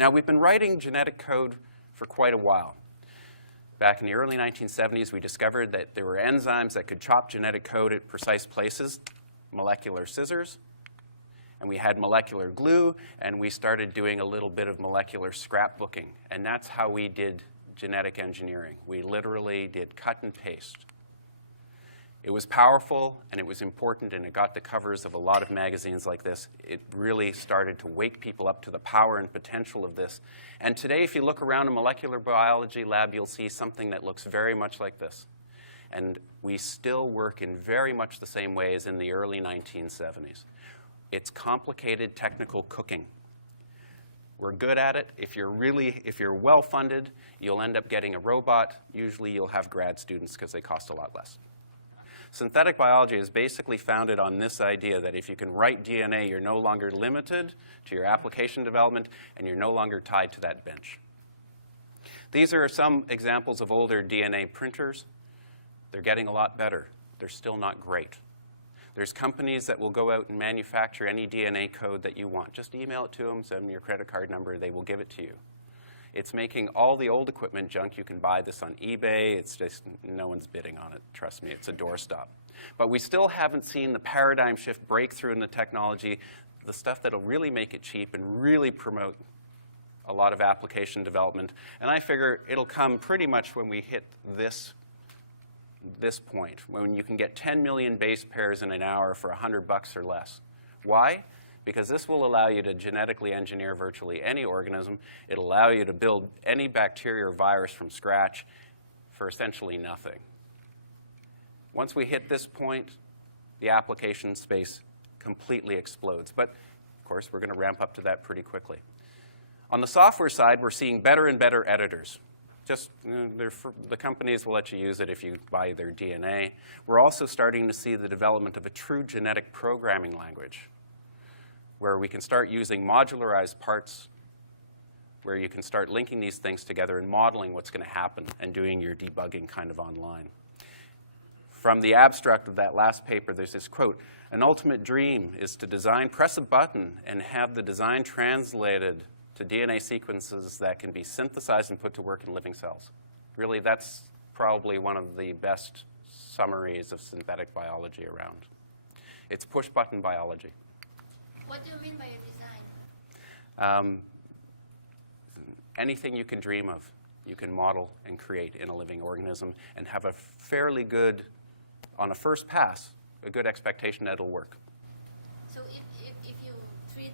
Now, we've been writing genetic code for quite a while. Back in the early 1970s, we discovered that there were enzymes that could chop genetic code at precise places, molecular scissors. And we had molecular glue, and we started doing a little bit of molecular scrapbooking. And that's how we did genetic engineering. We literally did cut and paste. It was powerful, and it was important, and it got the covers of a lot of magazines like this. It really started to wake people up to the power and potential of this. And today, if you look around a molecular biology lab, you'll see something that looks very much like this. And we still work in very much the same way as in the early 1970s. It's complicated technical cooking. We're good at it. If you're well-funded, you'll end up getting a robot. Usually, you'll have grad students because they cost a lot less. Synthetic biology is basically founded on this idea that if you can write DNA, you're no longer limited to your application development, and you're no longer tied to that bench. These are some examples of older DNA printers. They're getting a lot better. They're still not great. There's companies that will go out and manufacture any DNA code that you want. Just email it to them, send them your credit card number, they will give it to you. It's making all the old equipment junk. You can buy this on eBay. It's just, no one's bidding on it. Trust me, it's a doorstop. But we still haven't seen the paradigm shift breakthrough in the technology, the stuff that'll really make it cheap and really promote a lot of application development. And I figure it'll come pretty much when we hit this point, when you can get 10 million base pairs in an hour for $100 or less. Why? Because this will allow you to genetically engineer virtually any organism. It'll allow you to build any bacteria or virus from scratch for essentially nothing. Once we hit this point, the application space completely explodes. But, of course, we're going to ramp up to that pretty quickly. On the software side, we're seeing better and better editors. Just, the companies will let you use it if you buy their DNA. We're also starting to see the development of a true genetic programming language, where we can start using modularized parts, where you can start linking these things together and modeling what's going to happen and doing your debugging kind of online. From the abstract of that last paper, there's this quote: "An ultimate dream is to design, press a button, and have the design translated to DNA sequences that can be synthesized and put to work in living cells." Really, that's probably one of the best summaries of synthetic biology around. It's push-button biology. What do you mean by a design? Anything you can dream of, you can model and create in a living organism and have a fairly good, on a first pass, a good expectation that it'll work. So if you treat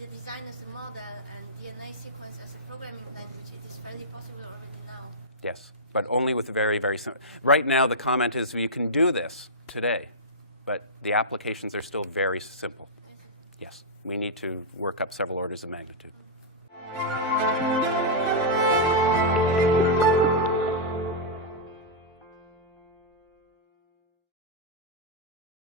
the design as a model and DNA sequence as a programming language, it is fairly possible already now? Yes, but only with a very, very simple. Right now, the comment is you can do this today, but the applications are still very simple. Yes, we need to work up several orders of magnitude.